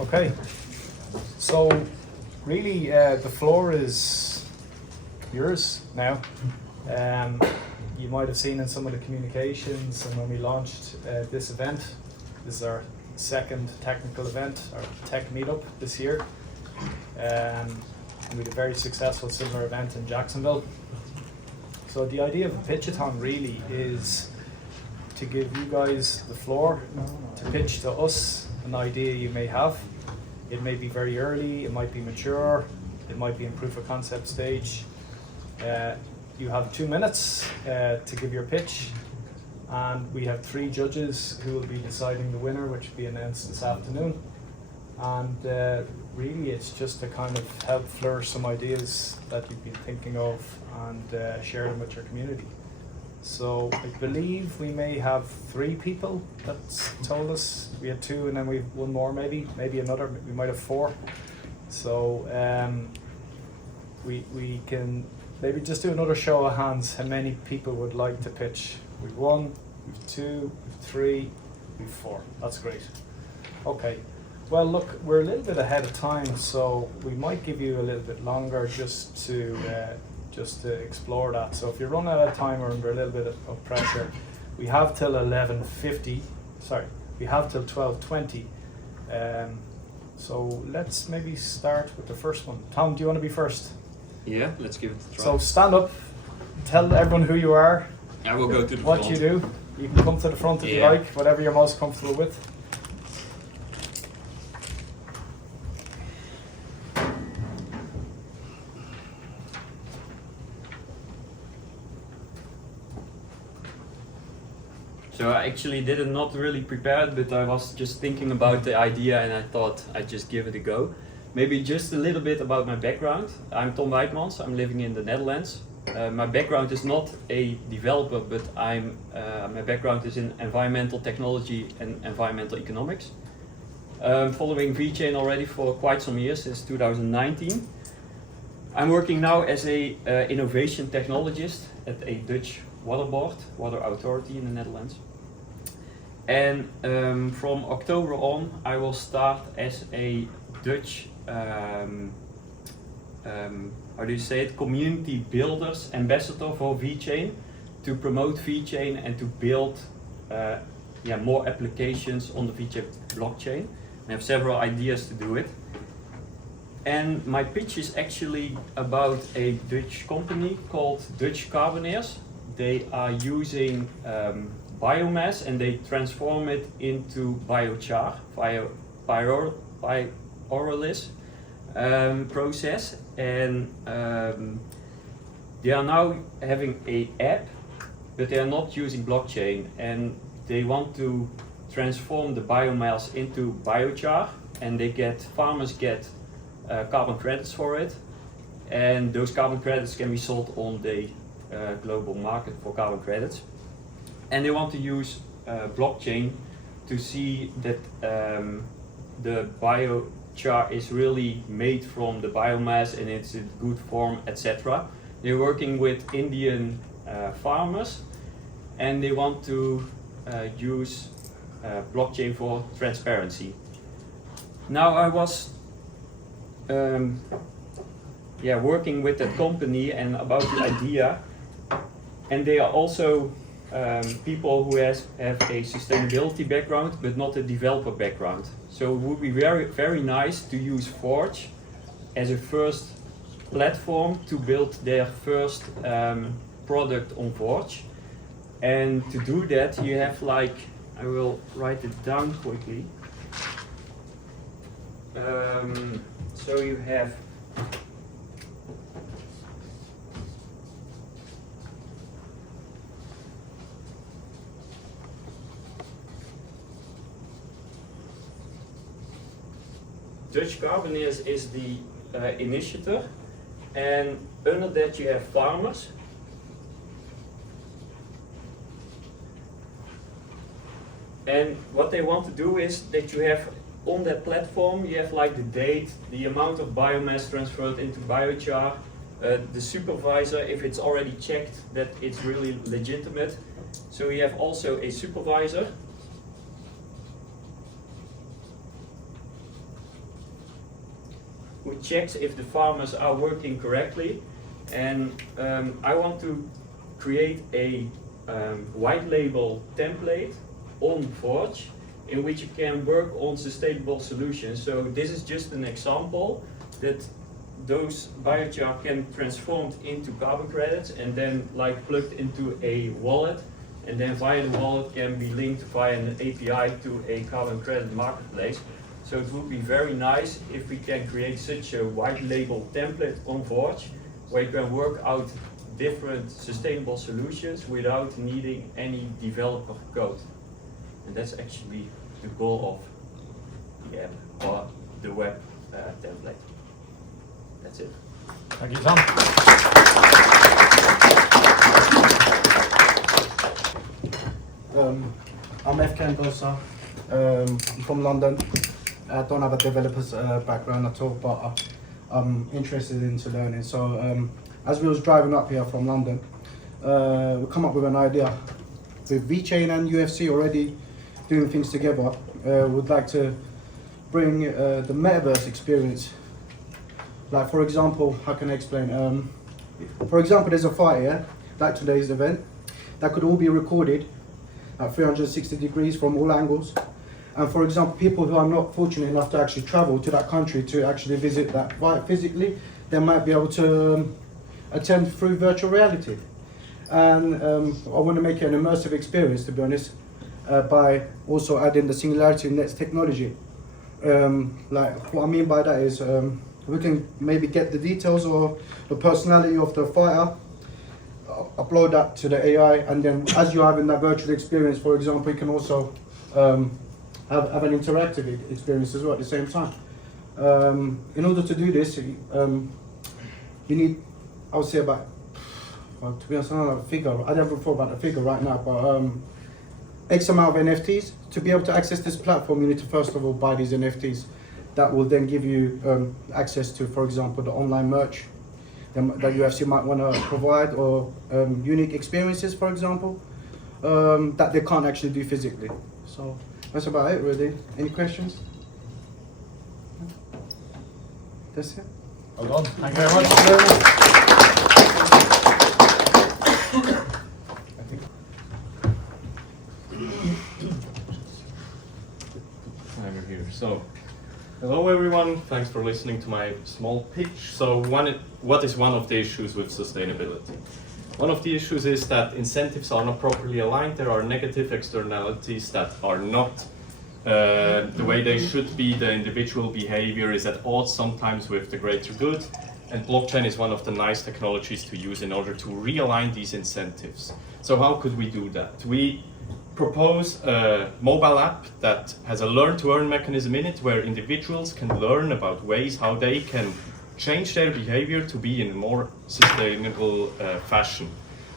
Okay, so really the floor is yours now. You might have seen in some of the communications and when we launched this event, this is our second technical event, our tech meetup this year. And we had a very successful similar event in Jacksonville. So the idea of a pitch-a-thon really is to give you guys the floor to pitch to us an idea you may have. It may be very early, it might be mature, it might be in proof of concept stage. You have 2 minutes to give your pitch, and we have 3 judges who will be deciding the winner, which will be announced this afternoon. And really it's just to kind of help flourish some ideas that you've been thinking of and share them with your community. So I believe we may have 3 people that's told us. We had 2 and then we've 1 more maybe another, we might have 4. So we can maybe just do another show of hands how many people would like to pitch. We've 1, we've 2, we've 3, we've 4. That's great. Okay. Well, look, we're a little bit ahead of time, so we might give you a little bit longer just to explore that. So if you're running out of time or under a little bit of pressure, we have till 11:50. Sorry, we have till 12:20. So let's maybe start with the first one. Tom, do you want to be first? Yeah, let's give it a try. So stand up, tell everyone who you are. I will go to the front. What you do. You can come to the front if you like, whatever you're most comfortable with. So I actually did it not really prepared, but I was just thinking about the idea and I thought I'd just give it a go. Maybe just a little bit about my background. I'm 𝗕𝗪𝗪𝗀𝗪𝗧, I'm living in the Netherlands. My background is not a developer, but my background is in environmental technology and environmental economics. Following 𝗕𝗘𝗪𝗓 already for quite some years, since 2019. I'm working now as a innovation technologist at a Dutch water board, water authority in the Netherlands. And from October on, I will start as a Dutch, how do you say it, community builders ambassador for 𝗕𝗘𝗪, to promote 𝗕𝗘𝗪 and to build more applications on the 𝗕𝗘𝗪 blockchain. I have several ideas to do it. And my pitch is actually about a Dutch company called 𝗕𝗘𝗪𝗪𝗧. They are using biomass and they transform it into biochar, pyrolysis process. And they are now having an app, but they are not using blockchain. And they want to transform the biomass into biochar, and farmers get carbon credits for it. And those carbon credits can be sold on the global market for carbon credits. And they want to use blockchain to see that the biochar is really made from the biomass and it's in good form, etc. They're working with Indian farmers, and they want to use blockchain for transparency. Now I was working with that company and about the idea, and they are also people who have a sustainability background but not a developer background. So it would be very, very nice to use Forge as a first platform to build their first product on Forge. And to do that you have, like, I will write it down quickly. So you have 𝗕𝗘𝗪𝗪𝗧 is the initiator, and under that you have farmers. And what they want to do is that you have on that platform, you have like the date, the amount of biomass transferred into biochar, the supervisor, if it's already checked that it's really legitimate. So you have also a supervisor. who checks if the farmers are working correctly. And I want to create a white label template on Forge in which you can work on sustainable solutions. So this is just an example that those biochar can transformed into carbon credits and then like plugged into a wallet, and then via the wallet can be linked via an API to a carbon credit marketplace. So it would be very nice if we can create such a white label template on Forge where you can work out different sustainable solutions without needing any developer code. And that's actually the goal of the app or the web template. That's it. Thank you, Tom. I'm 𝗕𝗘𝗪𝗀𝗀𝗰𝗍. I'm from London. I don't have a developer's background at all, but I'm interested into learning. So as we was driving up here from London, we come up with an idea. With VeChain and UFC already doing things together, we'd like to bring the metaverse experience. Like for example, how can I explain? For example, there's a fight, yeah, like today's event, that could all be recorded at 360 degrees from all angles. And for example, people who are not fortunate enough to actually travel to that country to actually visit that fight physically, they might be able to attend through virtual reality. And I want to make it an immersive experience, to be honest, by also adding the Singularity Nets technology. Like what I mean by that is we can maybe get the details or the personality of the fighter, upload that to the AI, and then as you're having that virtual experience, for example, you can also have an interactive experience as well at the same time. In order to do this, you need, I would say about, well, to be honest, I don't know a figure. I never thought about the figure right now, but X amount of NFTs. To be able to access this platform, you need to first of all buy these NFTs. That will then give you access to, for example, the online merch that UFC might want to provide, or unique experiences, for example, that they can't actually do physically. So that's about it, really. Any questions? That's it. Well done. Thank you very much. I'm here. So, hello everyone. Thanks for listening to my small pitch. So, what is one of the issues with sustainability? One of the issues is that incentives are not properly aligned. There are negative externalities that are not the way they should be. The individual behavior is at odds sometimes with the greater good. And blockchain is one of the nice technologies to use in order to realign these incentives. So how could we do that? We propose a mobile app that has a learn-to-earn mechanism in it, where individuals can learn about ways how they can change their behavior to be in a more sustainable fashion.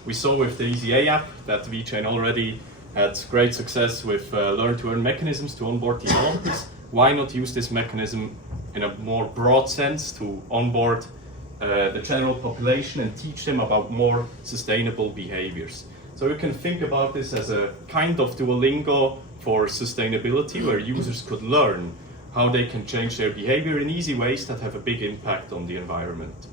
We saw with the EasyA app that VeChain already had great success with learn-to-earn mechanisms to onboard developers. Why not use this mechanism in a more broad sense to onboard the general population and teach them about more sustainable behaviors? So you can think about this as a kind of Duolingo for sustainability, where users could learn how they can change their behavior in easy ways that have a big impact on the environment.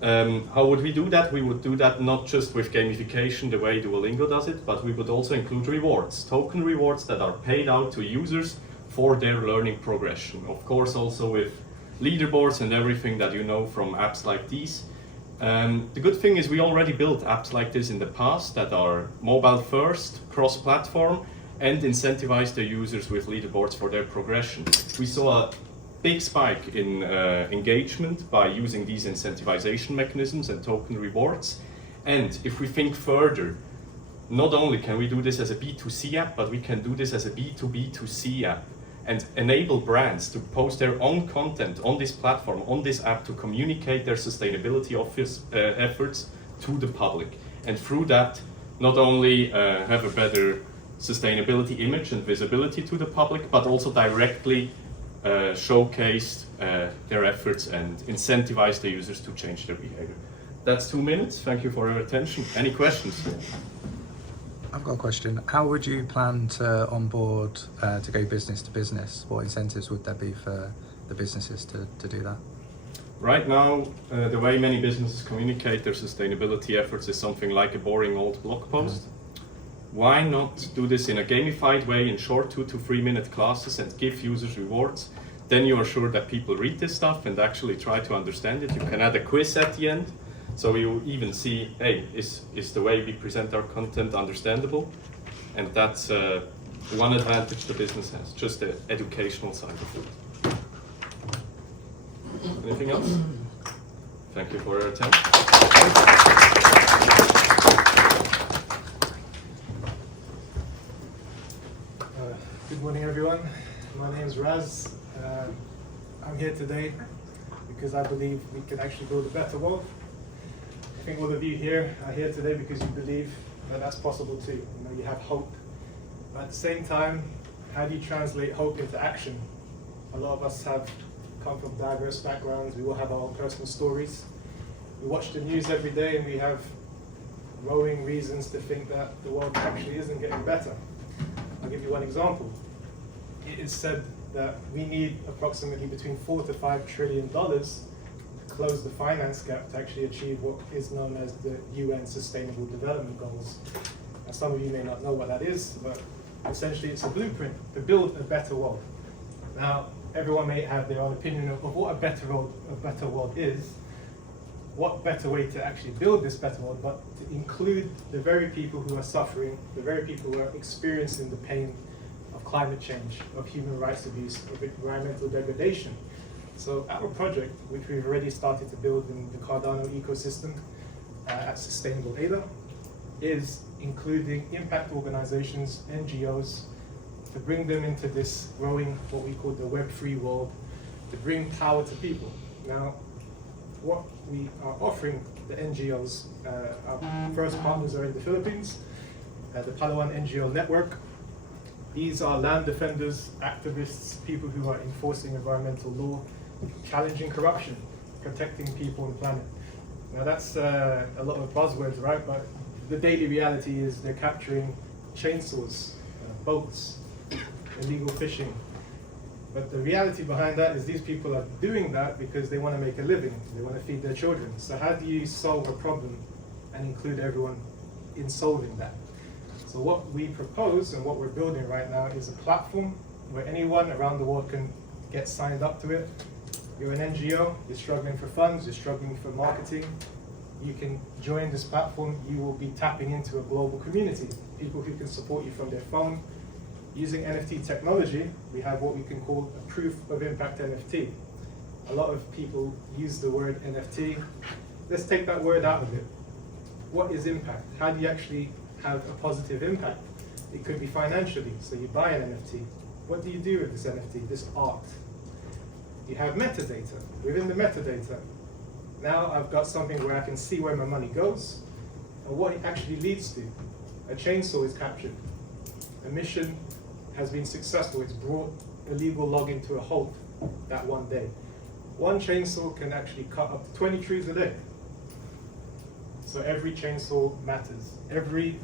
How would we do that? We would do that not just with gamification the way Duolingo does it, but we would also include rewards, token rewards that are paid out to users for their learning progression. Of course, also with leaderboards and everything that you know from apps like these. The good thing is we already built apps like this in the past that are mobile first, cross-platform, and incentivize the users with leaderboards for their progression. We saw a big spike in engagement by using these incentivization mechanisms and token rewards. And if we think further, not only can we do this as a B2C app, but we can do this as a B2B2C app and enable brands to post their own content on this platform, on this app, to communicate their sustainability efforts to the public. And through that, not only have a better sustainability image and visibility to the public, but also directly showcase their efforts and incentivize the users to change their behavior. That's 2 minutes. Thank you for your attention. Any questions? I've got a question. How would you plan to onboard to go business to business? What incentives would there be for the businesses to do that? Right now, the way many businesses communicate their sustainability efforts is something like a boring old blog post. Why not do this in a gamified way in short 2 to 3 minute classes and give users rewards? Then you are sure that people read this stuff and actually try to understand it. You can add a quiz at the end, so you even see, hey, is the way we present our content understandable? And that's one advantage the business has, just the educational side of it. Anything else? Thank you for your attention. Good morning, everyone. My name is Raz. I'm here today because I believe we can actually build a better world. I think all of you here are here today because you believe that that's possible too. You know, you have hope. But at the same time, how do you translate hope into action? A lot of us have come from diverse backgrounds. We all have our own personal stories. We watch the news every day and we have growing reasons to think that the world actually isn't getting better. I'll give you one example. It is said that we need approximately between $4 to $5 trillion to close the finance gap to actually achieve what is known as the UN Sustainable Development Goals. Now, some of you may not know what that is, but essentially it's a blueprint to build a better world. Now, everyone may have their own opinion of what a better world is. What better way to actually build this better world, but to include the very people who are suffering, the very people who are experiencing the pain of climate change, of human rights abuse, of environmental degradation. So our project, which we've already started to build in the Cardano ecosystem at 𝗕𝗘𝗪𝗔𝗥𝗘, is including impact organizations, NGOs, to bring them into this growing, what we call the Web3 world, to bring power to people. Now, what we are offering the NGOs, our first partners are in the Philippines, the Palawan NGO network. These are land defenders, activists, people who are enforcing environmental law, challenging corruption, protecting people and planet. Now that's a lot of buzzwords, right? But the daily reality is they're capturing chainsaws, boats, illegal fishing. But the reality behind that is these people are doing that because they want to make a living, they want to feed their children. So how do you solve a problem and include everyone in solving that? So what we propose and what we're building right now is a platform where anyone around the world can get signed up to it. You're an NGO, you're struggling for funds, you're struggling for marketing, you can join this platform. You will be tapping into a global community, people who can support you from their phone. Using NFT technology, we have what we can call a proof of impact NFT. A lot of people use the word NFT. Let's take that word out of it. What is impact? How do you actually have a positive impact? It could be financially, so you buy an NFT. What do you do with this NFT, this art? You have metadata. Within the metadata, now I've got something where I can see where my money goes and what it actually leads to. A chainsaw is captured. A mission has been successful. It's brought illegal logging to a halt that one day. One chainsaw can actually cut up to 20 trees a day. So every chainsaw matters. Every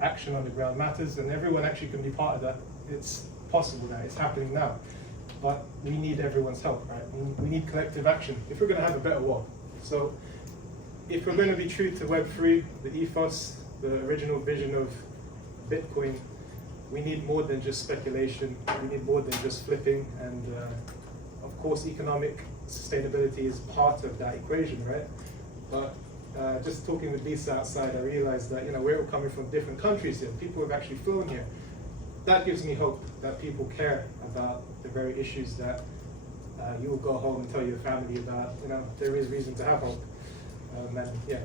action on the ground matters, and everyone actually can be part of that. It's possible now, it's happening now. But we need everyone's help, right? We need collective action if we're going to have a better world. So if we're going to be true to Web3, the ethos, the original vision of Bitcoin, we need more than just speculation, we need more than just flipping, and of course economic sustainability is part of that equation, right? But just talking with Lisa outside, I realized that we're all coming from different countries here. People have actually flown here. That gives me hope that people care about the very issues that you will go home and tell your family about. There is reason to have hope. And yeah,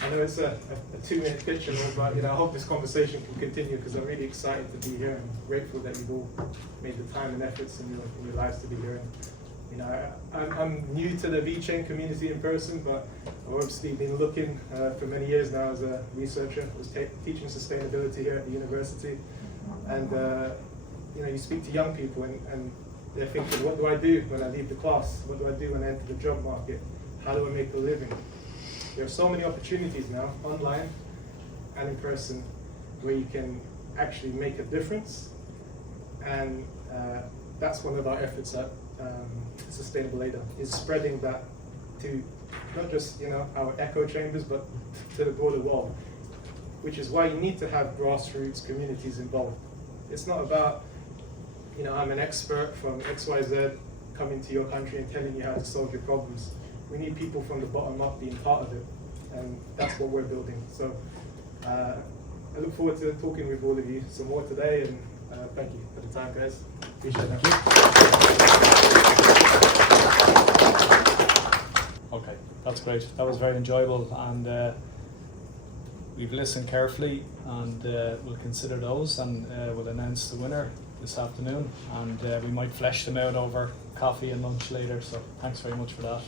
I know it's a 2-minute pitch, but I hope this conversation can continue because I'm really excited to be here and grateful that you've all made the time and efforts in your lives to be here. And, I'm new to the VeChain community in person, but I've obviously been looking for many years now as a researcher. I was teaching sustainability here at the university, and you speak to young people and they're thinking, what do I do when I leave the class? What do I do when I enter the job market? How do I make a living? There are so many opportunities now, online and in person, where you can actually make a difference. And that's one of our efforts at 𝗕𝗘𝗪𝗔𝗥𝗘, is spreading that to not just our echo chambers, but to the broader world. Which is why you need to have grassroots communities involved. It's not about I'm an expert from XYZ coming to your country and telling you how to solve your problems. We need people from the bottom up being part of it, and that's what we're building. So I look forward to talking with all of you some more today, and thank you for the time, guys. Appreciate that. Okay, that's great. That was very enjoyable, and we've listened carefully, and we'll consider those, and we'll announce the winner this afternoon, and we might flesh them out over coffee and lunch later. So thanks very much for that.